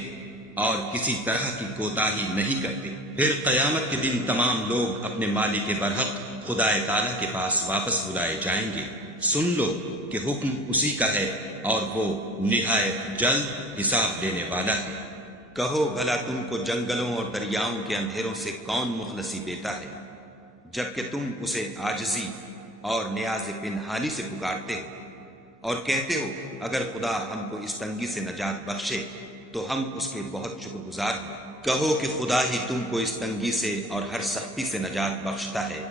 اور کسی طرح کی کوتاہی نہیں کرتے۔ پھر قیامت کے دن تمام لوگ اپنے مالک برحق خدا تعالیٰ کے پاس واپس بلائے جائیں گے۔ سن لو کہ حکم اسی کا ہے اور وہ نہایت جلد حساب لینے والا ہے۔ کہو بھلا تم کو جنگلوں اور دریاؤں کے اندھیروں سے کون مخلصی دیتا ہے جبکہ تم اسے عاجزی اور نیاز پنہانی سے پکارتے ہو اور کہتے ہو اگر خدا ہم کو اس تنگی سے نجات بخشے تو ہم اس کے بہت شکر گزار ہیں۔ کہو کہ خدا ہی تم کو اس تنگی سے اور ہر سختی سے نجات بخشتا ہے،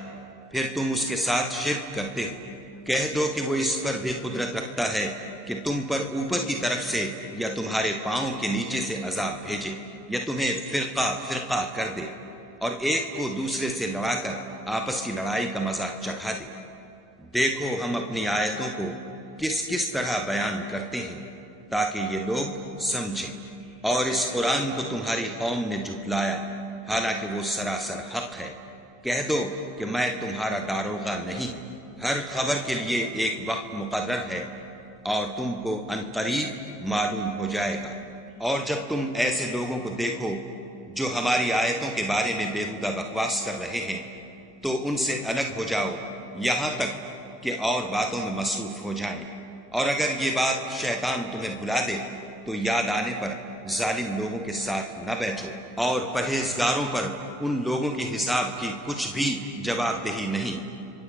پھر تم اس کے ساتھ شرک کرتے ہو۔ کہہ دو کہ وہ اس پر بھی قدرت رکھتا ہے کہ تم پر اوپر کی طرف سے یا تمہارے پاؤں کے نیچے سے عذاب بھیجے یا تمہیں فرقہ فرقہ کر دے اور ایک کو دوسرے سے لڑا کر آپس کی لڑائی کا مزہ چکھا دے۔ دیکھو ہم اپنی آیتوں کو کس کس طرح بیان کرتے ہیں تاکہ یہ لوگ سمجھیں، اور اس قرآن کو تمہاری قوم نے جھٹلایا حالانکہ وہ سراسر حق ہے۔ کہہ دو کہ میں تمہارا داروغہ نہیں، ہر خبر کے لیے ایک وقت مقرر ہے اور تم کو عنقریب معلوم ہو جائے گا۔ اور جب تم ایسے لوگوں کو دیکھو جو ہماری آیتوں کے بارے میں بےہودہ بکواس کر رہے ہیں تو ان سے الگ ہو جاؤ یہاں تک کہ اور باتوں میں مصروف ہو جائیں، اور اگر یہ بات شیطان تمہیں بھلا دے تو یاد آنے پر ظالم لوگوں کے ساتھ نہ بیٹھو، اور پرہیزگاروں پر ان لوگوں کی حساب کی کچھ بھی جواب دہی نہیں،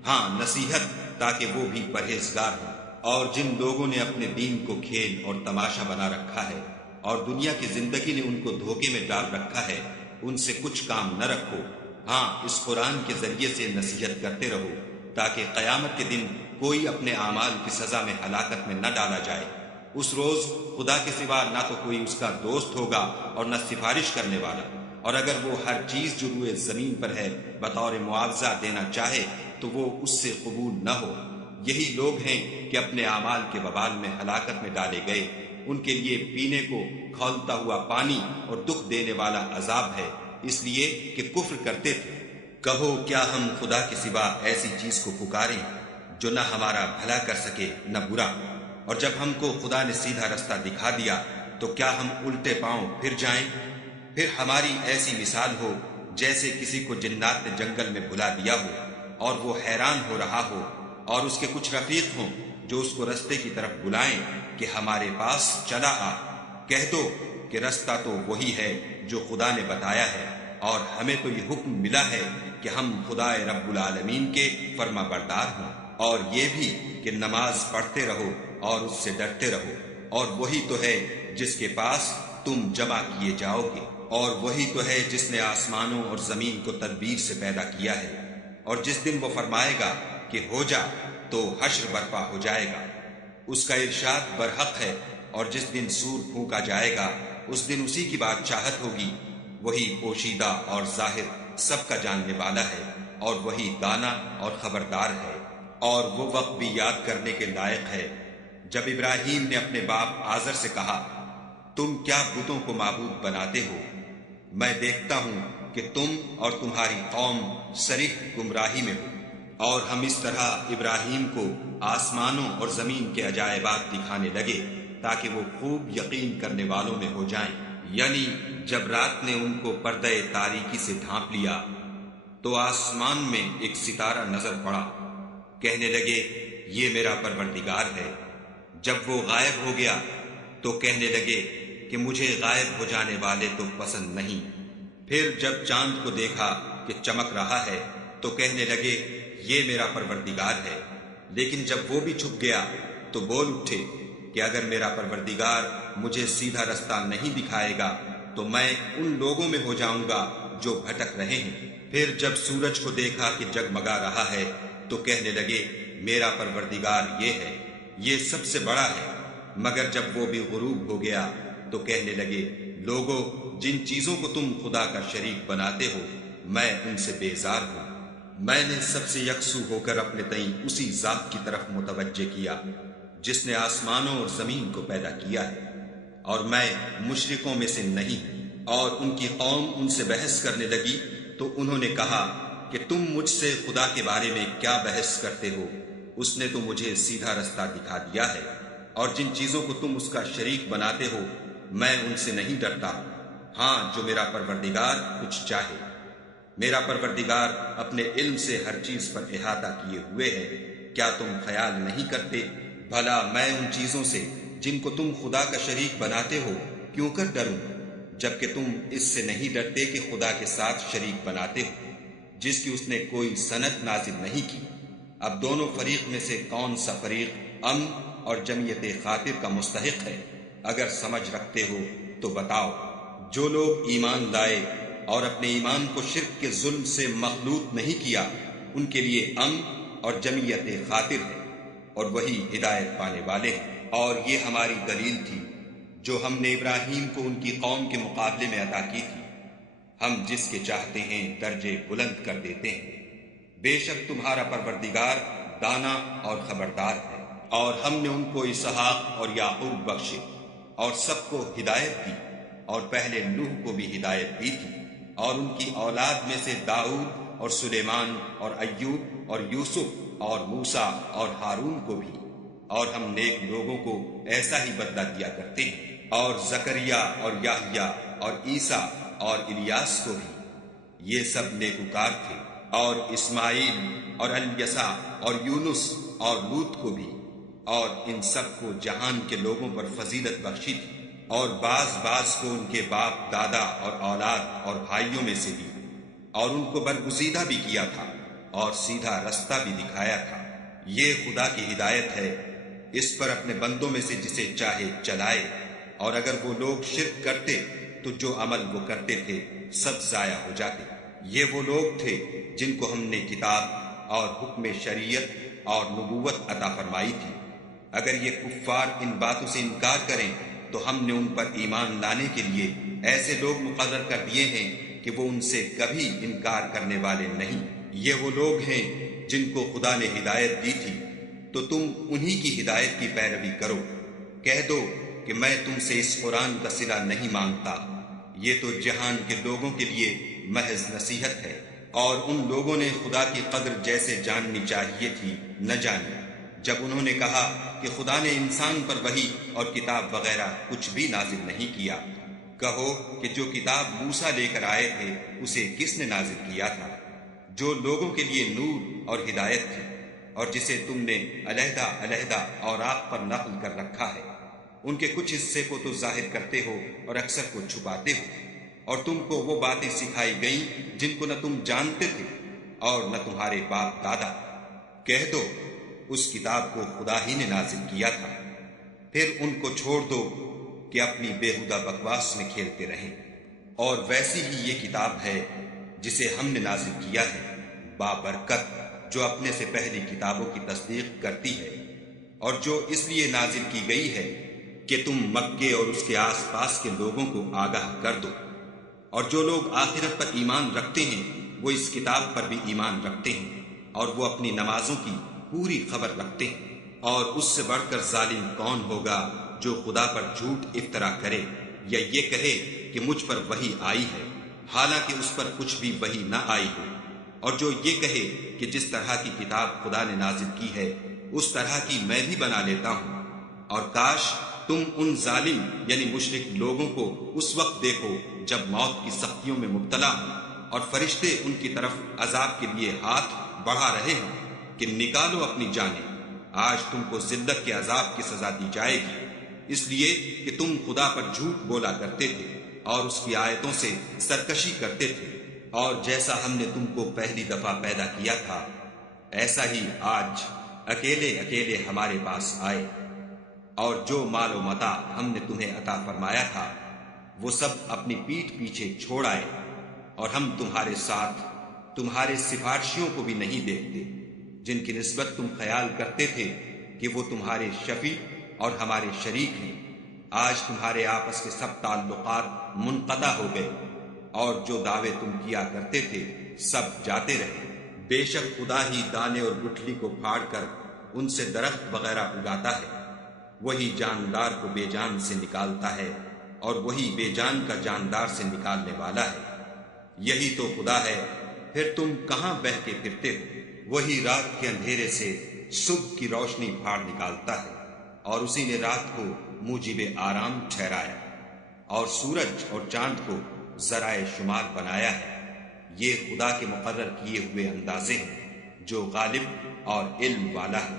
ہاں نصیحت تاکہ وہ بھی پرہیزگار ہوں۔ اور جن لوگوں نے اپنے دین کو کھیل اور تماشا بنا رکھا ہے اور دنیا کی زندگی نے ان کو دھوکے میں ڈال رکھا ہے، ان سے کچھ کام نہ رکھو، ہاں اس قرآن کے ذریعے سے نصیحت کرتے رہو تاکہ قیامت کے دن کوئی اپنے اعمال کی سزا میں ہلاکت میں نہ ڈالا جائے۔ اس روز خدا کے سوا نہ تو کوئی اس کا دوست ہوگا اور نہ سفارش کرنے والا، اور اگر وہ ہر چیز جو روئے زمین پر ہے بطور معاوضہ دینا چاہے تو وہ اس سے قبول نہ ہو۔ یہی لوگ ہیں کہ اپنے اعمال کے وبال میں ہلاکت میں ڈالے گئے، ان کے لیے پینے کو کھولتا ہوا پانی اور دکھ دینے والا عذاب ہے، اس لیے کہ کفر کرتے تھے۔ کہو کیا ہم خدا کے سوا ایسی چیز کو پکاریں جو نہ ہمارا بھلا کر سکے نہ برا، اور جب ہم کو خدا نے سیدھا رستہ دکھا دیا تو کیا ہم الٹے پاؤں پھر جائیں؟ پھر ہماری ایسی مثال ہو جیسے کسی کو جنات نے جنگل میں بھلا دیا ہو اور وہ حیران ہو رہا ہو، اور اس کے کچھ رفیق ہوں جو اس کو رستے کی طرف بلائیں کہ ہمارے پاس چلا آ۔ کہہ دو کہ رستہ تو وہی ہے جو خدا نے بتایا ہے، اور ہمیں تو یہ حکم ملا ہے کہ ہم خدا رب العالمین کے فرما بردار ہوں، اور یہ بھی کہ نماز پڑھتے رہو اور اس سے ڈرتے رہو، اور وہی تو ہے جس کے پاس تم جمع کیے جاؤ گے، اور وہی تو ہے جس نے آسمانوں اور زمین کو تدبیر سے پیدا کیا ہے، اور جس دن وہ فرمائے گا کہ ہو جا تو حشر برپا ہو جائے گا، اس کا ارشاد برحق ہے، اور جس دن سور پھونکا جائے گا اس دن اسی کی بادشاہت ہوگی، وہی پوشیدہ اور ظاہر سب کا جاننے والا ہے، اور وہی دانا اور خبردار ہے۔ اور وہ وقت بھی یاد کرنے کے لائق ہے جب ابراہیم نے اپنے باپ آزر سے کہا تم کیا بتوں کو معبود بناتے ہو؟ میں دیکھتا ہوں کہ تم اور تمہاری قوم صریح گمراہی میں ہو۔ اور ہم اس طرح ابراہیم کو آسمانوں اور زمین کے عجائبات دکھانے لگے تاکہ وہ خوب یقین کرنے والوں میں ہو جائیں۔ یعنی جب رات نے ان کو پردہ تاریکی سے ڈھانپ لیا تو آسمان میں ایک ستارہ نظر پڑا، کہنے لگے یہ میرا پروردگار ہے۔ جب وہ غائب ہو گیا تو کہنے لگے کہ مجھے غائب ہو جانے والے تو پسند نہیں۔ پھر جب چاند کو دیکھا کہ چمک رہا ہے تو کہنے لگے یہ میرا پروردگار ہے، لیکن جب وہ بھی چھپ گیا تو بول اٹھے کہ اگر میرا پروردگار مجھے سیدھا رستہ نہیں دکھائے گا تو میں ان لوگوں میں ہو جاؤں گا جو بھٹک رہے ہیں۔ پھر جب سورج کو دیکھا کہ جگمگا رہا ہے تو کہنے لگے میرا پروردگار یہ ہے، یہ سب سے بڑا ہے۔ مگر جب وہ بھی غروب ہو گیا تو کہنے لگے لوگو، جن چیزوں کو تم خدا کا شریک بناتے ہو میں ان سے بیزار ہوں۔ میں نے سب سے یکسو ہو کر اپنے تئیں اسی ذات کی طرف متوجہ کیا جس نے آسمانوں اور زمین کو پیدا کیا ہے، اور میں مشرکوں میں سے نہیں ہوں۔ اور ان کی قوم ان سے بحث کرنے لگی تو انہوں نے کہا کہ تم مجھ سے خدا کے بارے میں کیا بحث کرتے ہو؟ اس نے تو مجھے سیدھا رستہ دکھا دیا ہے، اور جن چیزوں کو تم اس کا شریک بناتے ہو میں ان سے نہیں ڈرتا، ہاں جو میرا پروردگار کچھ چاہے۔ میرا پروردگار اپنے علم سے ہر چیز پر احاطہ کیے ہوئے ہے، کیا تم خیال نہیں کرتے؟ بھلا میں ان چیزوں سے جن کو تم خدا کا شریک بناتے ہو کیوں کر ڈروں، جبکہ تم اس سے نہیں ڈرتے کہ خدا کے ساتھ شریک بناتے ہو جس کی اس نے کوئی سند نازل نہیں کی۔ اب دونوں فریق میں سے کون سا فریق امن اور جمعیت خاطر کا مستحق ہے؟ اگر سمجھ رکھتے ہو تو بتاؤ۔ جو لوگ ایمان لائے اور اپنے ایمان کو شرک کے ظلم سے مخلوط نہیں کیا ان کے لیے امن اور جمعیت خاطر ہے، اور وہی ہدایت پانے والے ہیں۔ اور یہ ہماری دلیل تھی جو ہم نے ابراہیم کو ان کی قوم کے مقابلے میں عطا کی تھی، ہم جس کے چاہتے ہیں درجے بلند کر دیتے ہیں۔ بے شک تمہارا پروردگار دانا اور خبردار ہے۔ اور ہم نے ان کو اسحاق اور یعقوب بخشے اور سب کو ہدایت دی، اور پہلے نوح کو بھی ہدایت دی تھی، اور ان کی اولاد میں سے داؤد اور سلیمان اور ایوب اور یوسف اور موسیٰ اور ہارون کو بھی، اور ہم نیک لوگوں کو ایسا ہی بدلہ دیا کرتے ہیں، اور زکریا اور یحییٰ اور عیسیٰ اور الیاس کو بھی، یہ سب نیکوکار تھے، اور اسماعیل اور الیسع اور یونس اور لوط کو بھی، اور ان سب کو جہان کے لوگوں پر فضیلت بخشی تھی، اور بعض کو ان کے باپ دادا اور اولاد اور بھائیوں میں سے بھی، اور ان کو برگزیدہ بھی کیا تھا اور سیدھا رستہ بھی دکھایا تھا۔ یہ خدا کی ہدایت ہے، اس پر اپنے بندوں میں سے جسے چاہے چلائے، اور اگر وہ لوگ شرک کرتے تو جو عمل وہ کرتے تھے سب ضائع ہو جاتے۔ یہ وہ لوگ تھے جن کو ہم نے کتاب اور حکم شریعت اور نبوت عطا فرمائی تھی۔ اگر یہ کفار ان باتوں سے انکار کریں تو ہم نے ان پر ایمان لانے کے لیے ایسے لوگ مقرر کر دیے ہیں کہ وہ ان سے کبھی انکار کرنے والے نہیں۔ یہ وہ لوگ ہیں جن کو خدا نے ہدایت دی تھی، تو تم انہی کی ہدایت کی پیروی کرو۔ کہہ دو کہ میں تم سے اس قرآن کا صلہ نہیں مانگتا، یہ تو جہان کے لوگوں کے لیے محض نصیحت ہے۔ اور ان لوگوں نے خدا کی قدر جیسے جاننی چاہیے تھی نہ جانی، جب انہوں نے کہا کہ خدا نے انسان پر وحی اور کتاب وغیرہ کچھ بھی نازل نہیں کیا۔ کہو کہ جو کتاب موسیٰ لے کر آئے تھے اسے کس نے نازل کیا تھا؟ جو لوگوں کے لیے نور اور ہدایت تھی، اور جسے تم نے علیحدہ علیحدہ اوراق پر نقل کر رکھا ہے۔ ان کے کچھ حصے کو تو ظاہر کرتے ہو اور اکثر کو چھپاتے ہو، اور تم کو وہ باتیں سکھائی گئیں جن کو نہ تم جانتے تھے اور نہ تمہارے باپ دادا۔ کہہ دو اس کتاب کو خدا ہی نے نازل کیا تھا، پھر ان کو چھوڑ دو کہ اپنی بےہودہ بکواس میں کھیلتے رہیں۔ اور ویسی ہی یہ کتاب ہے جسے ہم نے نازل کیا ہے، بابرکت، جو اپنے سے پہلی کتابوں کی تصدیق کرتی ہے، اور جو اس لیے نازل کی گئی ہے کہ تم مکے اور اس کے آس پاس کے لوگوں کو آگاہ کر دو۔ اور جو لوگ آخرت پر ایمان رکھتے ہیں وہ اس کتاب پر بھی ایمان رکھتے ہیں، اور وہ اپنی نمازوں کی پوری خبر رکھتے ہیں۔ اور اس سے بڑھ کر ظالم کون ہوگا جو خدا پر جھوٹ افطرا کرے یا یہ کہے کہ مجھ پر وحی آئی ہے حالانکہ اس پر کچھ بھی وحی نہ آئی ہو، اور جو یہ کہے کہ جس طرح کی کتاب خدا نے نازل کی ہے اس طرح کی میں بھی بنا لیتا ہوں۔ اور کاش تم ان ظالم یعنی مشرک لوگوں کو اس وقت دیکھو جب موت کی سختیوں میں مبتلا ہوں اور فرشتے ان کی طرف عذاب کے لیے ہاتھ بڑھا رہے ہوں کہ نکالو اپنی جانیں، آج تم کو ذلت کے عذاب کی سزا دی جائے گی، اس لیے کہ تم خدا پر جھوٹ بولا کرتے تھے اور اس کی آیتوں سے سرکشی کرتے تھے۔ اور جیسا ہم نے تم کو پہلی دفعہ پیدا کیا تھا ایسا ہی آج اکیلے اکیلے ہمارے پاس آئے، اور جو مال و متاع ہم نے تمہیں عطا فرمایا تھا وہ سب اپنی پیٹھ پیچھے چھوڑ آئے، اور ہم تمہارے ساتھ تمہارے سفارشیوں کو بھی نہیں دیکھتے جن کی نسبت تم خیال کرتے تھے کہ وہ تمہارے شفیع اور ہمارے شریک ہیں۔ آج تمہارے آپس کے سب تعلقات منقطع ہو گئے، اور جو دعوے تم کیا کرتے تھے سب جاتے رہے۔ بے شک خدا ہی دانے اور گٹھلی کو پھاڑ کر ان سے درخت وغیرہ اگاتا ہے، وہی جاندار کو بے جان سے نکالتا ہے، اور وہی بے جان کا جاندار سے نکالنے والا ہے۔ یہی تو خدا ہے، پھر تم کہاں بہہ کے پھرتے ہو؟ وہی رات کے اندھیرے سے صبح کی روشنی پھاڑ نکالتا ہے، اور اسی نے رات کو موجب آرام ٹھہرایا، اور سورج اور چاند کو ذرائع شمار بنایا ہے۔ یہ خدا کے مقرر کیے ہوئے اندازے ہیں جو غالب اور علم والا ہے۔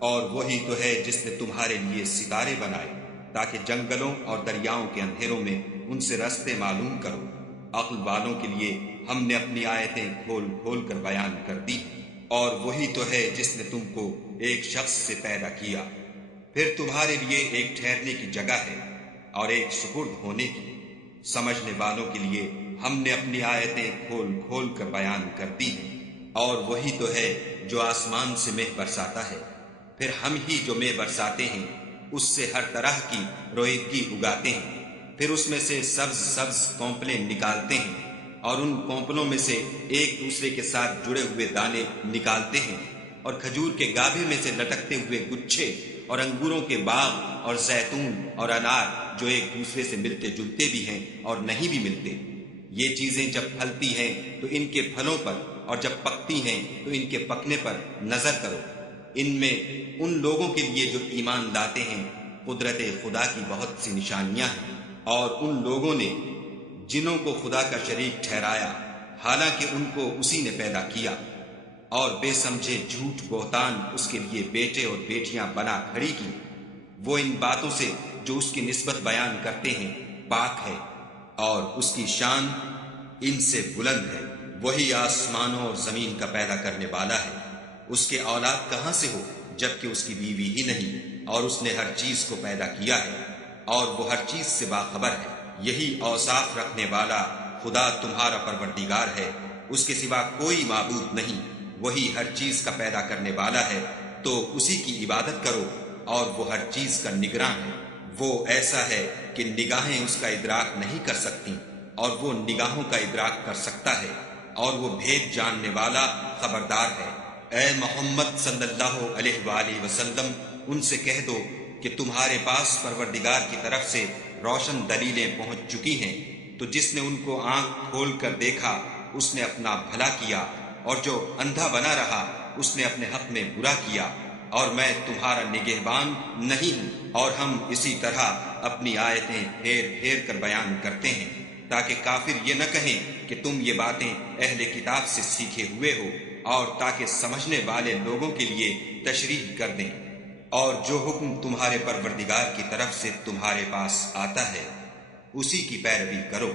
اور وہی تو ہے جس نے تمہارے لیے ستارے بنائے تاکہ جنگلوں اور دریاؤں کے اندھیروں میں ان سے راستے معلوم کرو۔ عقل والوں کے لیے ہم نے اپنی آیتیں کھول کھول کر بیان کر دی۔ اور وہی تو ہے جس نے تم کو ایک شخص سے پیدا کیا، پھر تمہارے لیے ایک ٹھہرنے کی جگہ ہے اور ایک سپرد ہونے کی۔ سمجھنے والوں کے لیے ہم نے اپنی آیتیں کھول کھول کر بیان کر دی ہیں۔ اور وہی تو ہے جو آسمان سے مہ برساتا ہے، پھر ہم ہی جو مہ برساتے ہیں اس سے ہر طرح کی رویدگی اگاتے ہیں، پھر اس میں سے سبز سبز کونپلیں نکالتے ہیں، اور ان کونپلوں میں سے ایک دوسرے کے ساتھ جڑے ہوئے دانے نکالتے ہیں، اور کھجور کے گابھے میں سے لٹکتے ہوئے گچھے، اور انگوروں کے باغ اور زیتون اور انار جو ایک دوسرے سے ملتے جلتے بھی ہیں اور نہیں بھی ملتے۔ یہ چیزیں جب پھلتی ہیں تو ان کے پھلوں پر، اور جب پکتی ہیں تو ان کے پکنے پر نظر کرو۔ ان میں ان لوگوں کے لیے جو ایمان لاتے ہیں قدرت خدا کی بہت سی نشانیاں ہیں، اور ان لوگوں نے جنوں کو خدا کا شریک ٹھہرایا حالانکہ ان کو اسی نے پیدا کیا، اور بے سمجھے جھوٹ بہتان اس کے لیے بیٹے اور بیٹیاں بنا کھڑی کی۔ وہ ان باتوں سے جو اس کی نسبت بیان کرتے ہیں پاک ہے، اور اس کی شان ان سے بلند ہے۔ وہی آسمانوں اور زمین کا پیدا کرنے والا ہے، اس کے اولاد کہاں سے ہو جبکہ اس کی بیوی ہی نہیں، اور اس نے ہر چیز کو پیدا کیا ہے، اور وہ ہر چیز سے باخبر ہے۔ یہی اوصاف رکھنے والا خدا تمہارا پروردگار ہے، اس کے سوا کوئی معبود نہیں۔ وہی ہر چیز کا پیدا کرنے والا ہے، تو اسی کی عبادت کرو، اور وہ ہر چیز کا نگراں ہے۔ وہ ایسا ہے کہ نگاہیں اس کا ادراک نہیں کر سکتی، اور وہ نگاہوں کا ادراک کر سکتا ہے، اور وہ بھید جاننے والا خبردار ہے۔ اے محمد صلی اللہ علیہ وآلہ وسلم، ان سے کہہ دو کہ تمہارے پاس پروردگار کی طرف سے روشن دلیلیں پہنچ چکی ہیں، تو جس نے ان کو آنکھ کھول کر دیکھا اس نے اپنا بھلا کیا، اور جو اندھا بنا رہا اس نے اپنے حق میں برا کیا، اور میں تمہارا نگہبان نہیں ہوں۔ اور ہم اسی طرح اپنی آیتیں پھیر پھیر کر بیان کرتے ہیں تاکہ کافر یہ نہ کہیں کہ تم یہ باتیں اہل کتاب سے سیکھے ہوئے ہو، اور تاکہ سمجھنے والے لوگوں کے لیے تشریح کر دیں۔ اور جو حکم تمہارے پروردگار کی طرف سے تمہارے پاس آتا ہے اسی کی پیروی کرو،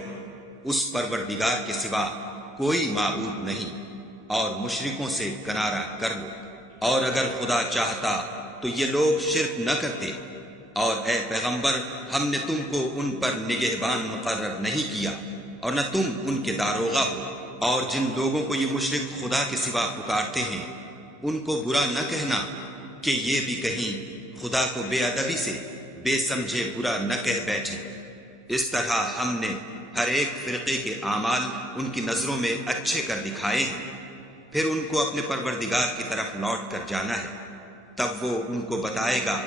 اس پروردگار کے سوا کوئی معبود نہیں، اور مشرکوں سے کنارہ کر لو۔ اور اگر خدا چاہتا تو یہ لوگ شرک نہ کرتے، اور اے پیغمبر ہم نے تم کو ان پر نگہبان مقرر نہیں کیا، اور نہ تم ان کے داروغہ ہو۔ اور جن لوگوں کو یہ مشرک خدا کے سوا پکارتے ہیں ان کو برا نہ کہنا کہ یہ بھی کہیں خدا کو بے ادبی سے بے سمجھے برا نہ کہہ بیٹھے۔ اس طرح ہم نے ہر ایک فرقے کے اعمال ان کی نظروں میں اچھے کر دکھائے ہیں، پھر ان کو اپنے پروردگار کی طرف لوٹ کر جانا ہے، تب وہ ان کو بتائے گا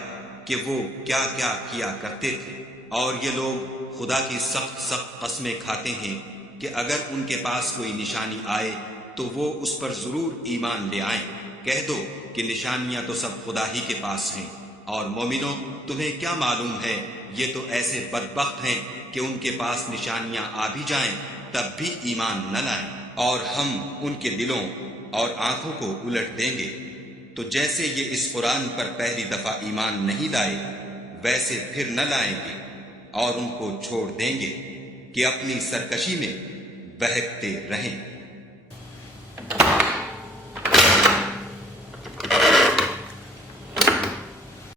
کہ وہ کیا کیا کیا کرتے تھے۔ اور یہ لوگ خدا کی سخت سخت قسمیں کھاتے ہیں کہ اگر ان کے پاس کوئی نشانی آئے تو وہ اس پر ضرور ایمان لے آئیں۔ کہہ دو کہ نشانیاں تو سب خدا ہی کے پاس ہیں، اور مومنوں تمہیں کیا معلوم ہے یہ تو ایسے بدبخت ہیں کہ ان کے پاس نشانیاں آ بھی جائیں تب بھی ایمان نہ لائیں، اور ہم ان کے دلوں اور آنکھوں کو الٹ دیں گے۔ تو جیسے یہ اس قرآن پر پہلی دفعہ ایمان نہیں لائے ویسے پھر نہ لائیں گے، اور ان کو چھوڑ دیں گے کہ اپنی سرکشی میں بہکتے رہیں۔